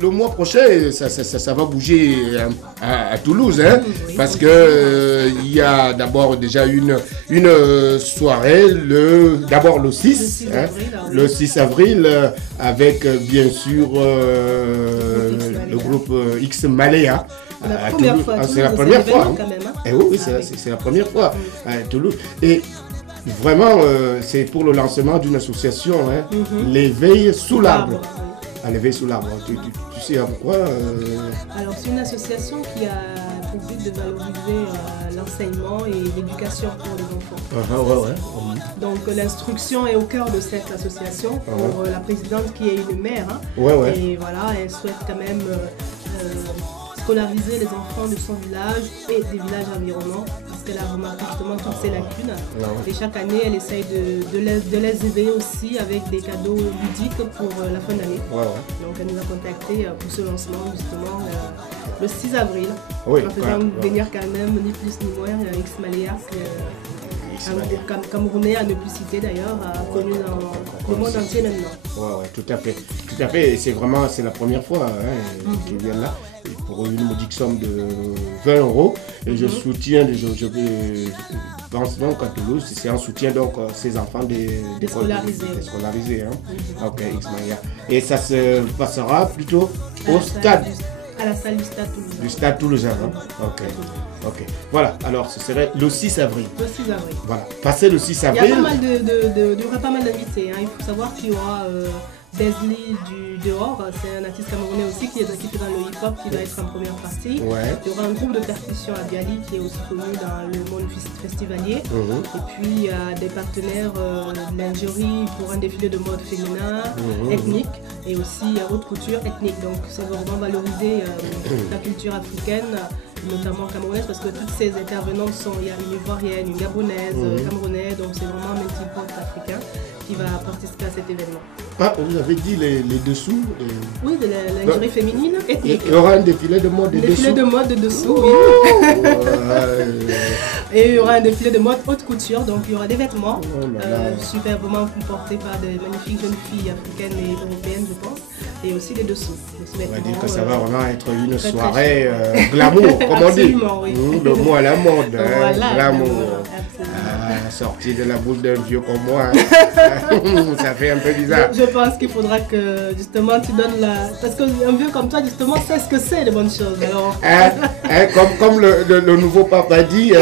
le mois prochain, ça va bouger à Toulouse, hein, oui, parce que il y a d'abord déjà une soirée, d'abord le 6, le 6 avril, le 6 avril, avec bien sûr le groupe X Malaya. C'est la première fois. Quand même, hein. Et oui, c'est la première fois à Toulouse. Et vraiment, c'est pour le lancement d'une association, hein, l'éveil sous l'arbre. À l'éveil sous l'arbre. Tu sais pourquoi Alors, c'est une association qui a pour but de valoriser l'enseignement et l'éducation pour les enfants. Donc, l'instruction est au cœur de cette association pour la présidente qui est une mère. Hein. Et voilà, elle souhaite quand même scolariser les enfants de son village et des villages environnants parce qu'elle a remarqué justement toutes ces lacunes. Et chaque année, elle essaye de les éveiller aussi avec des cadeaux ludiques pour la fin d'année. Donc elle nous a contacté pour ce lancement justement le 6 avril. En faisant venir quand même ni plus ni moins X Malaya, un groupe camerounais à ne plus citer d'ailleurs, connu dans le monde entier maintenant. Tout à fait. Tout à fait. Et c'est la première fois qu'ils viennent là. Pour une modique somme de 20 €. Et je soutiens, je pense donc à Toulouse, c'est un soutien donc ces enfants des scolarisés. Hein. Ok, X Malaya. Et ça se passera plutôt au stade. À la salle du stade toulousain. Du stade toulousain. Hein. Ok. Voilà, alors ce serait le 6 avril. Le 6 avril. Voilà, passez le 6 avril. Il y aura pas mal d'invités. Hein. Il faut savoir qu'il y aura Desli du Dehors, c'est un artiste camerounais aussi qui est dans le hip-hop, qui va être en première partie. Il y aura un groupe de percussion à Biali qui est aussi connu dans le monde festivalier. Et puis il y a des partenaires lingerie pour un défilé de mode féminin, ethnique, et aussi haute couture ethnique. Donc c'est vraiment valoriser la culture africaine, notamment camerounaise, parce que toutes ces intervenantes il y a une ivoirienne, une gabonaise, camerounaise, donc c'est vraiment un multi-pop africain qui va participer à cet événement. Ah, vous avez dit les dessous Oui, de la lingerie féminine ethnique. Il y aura un défilé de mode de dessous. Défilé de mode de dessous, oui. Et il y aura un défilé de mode haute couture, donc il y aura des vêtements superbement portés par de magnifiques jeunes filles africaines et européennes, je pense, et aussi des dessous. On va dire que ça va vraiment être une soirée glamour, comme on dit. Oui. Le mot à la mode, Voilà, glamour. Sorti de la bouche d'un vieux comme moi, ça fait un peu bizarre. Je pense qu'il faudra que justement tu donnes parce qu'un vieux comme toi justement sait ce que c'est les bonnes choses. Alors... comme le nouveau papa dit,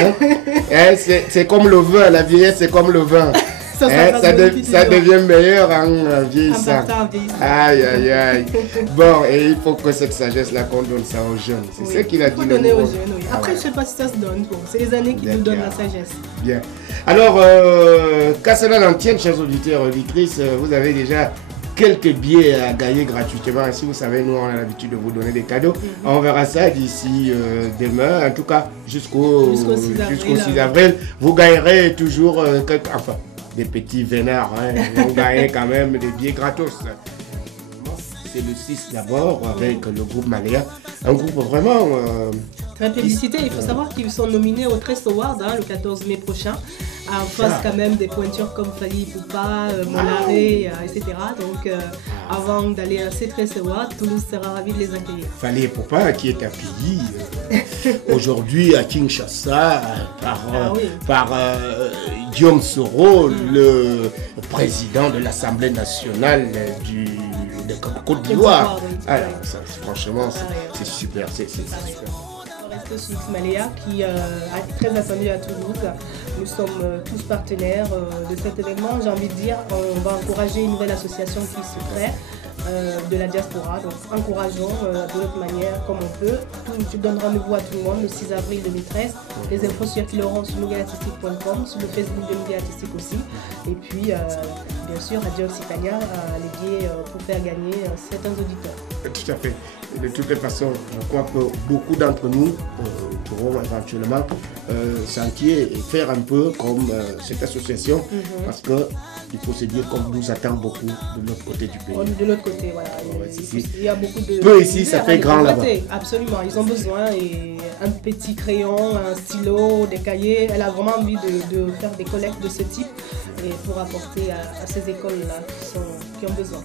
c'est comme le vin, la vieillesse c'est comme le vin. Ça devient meilleur en vieillissant. Aïe. Bon, et il faut que cette sagesse-là qu'on donne ça aux jeunes. C'est ce qu'il a dit. Il faut donner aux jeunes, oui. Après, je ne sais pas si ça se donne. Bon, c'est les années qui nous donnent la sagesse. Bien. Alors, qu'à cela n'en tienne, chers auditeurs et auditrices, vous avez déjà quelques billets à gagner gratuitement. Si vous savez, nous, on a l'habitude de vous donner des cadeaux. On verra ça d'ici demain. En tout cas, jusqu'au 6 avril. Vous gagnerez toujours des petits vénards, on gagne quand même des billets gratos. C'est le 6 d'abord avec le groupe Malaya, un groupe vraiment très publicité. Il faut savoir qu'ils sont nominés au Tress Award le 14 mai prochain. En face quand même des pointures comme Fali Poupa, Monaré, etc. Donc avant d'aller à ces Tress Awards, Toulouse sera ravi de les accueillir. Fali Poupa qui est accueilli aujourd'hui à Kinshasa par Guillaume Soro, le président de l'Assemblée nationale de Côte d'Ivoire. Franchement, c'est super, c'est super. Reste X Malaya qui est très attendu à Toulouse. Nous sommes tous partenaires de cet événement. J'ai envie de dire, on va encourager une nouvelle association qui se crée de la diaspora. Donc encourageons de notre manière comme on peut. Tu donnes rendez-vous à tout le monde le 6 avril 2013. Les infos circuleront sur nouvelartistique.com, sur le Facebook de Nouvel Artistique aussi. Et puis bien sûr Radio Occitania les billets pour faire gagner certains auditeurs. Tout à fait. Et de toutes les façons, je crois que beaucoup d'entre nous pourront éventuellement sentir et faire un peu comme cette association, parce qu'il faut se dire qu'on nous attend beaucoup de l'autre côté du pays. De l'autre côté, voilà. Il y a beaucoup de... Peu ici, ça fait grand là-bas. Absolument, ils ont besoin et un petit crayon, un stylo, des cahiers. Elle a vraiment envie de faire des collectes de ce type et pour apporter à ces écoles-là qui ont besoin.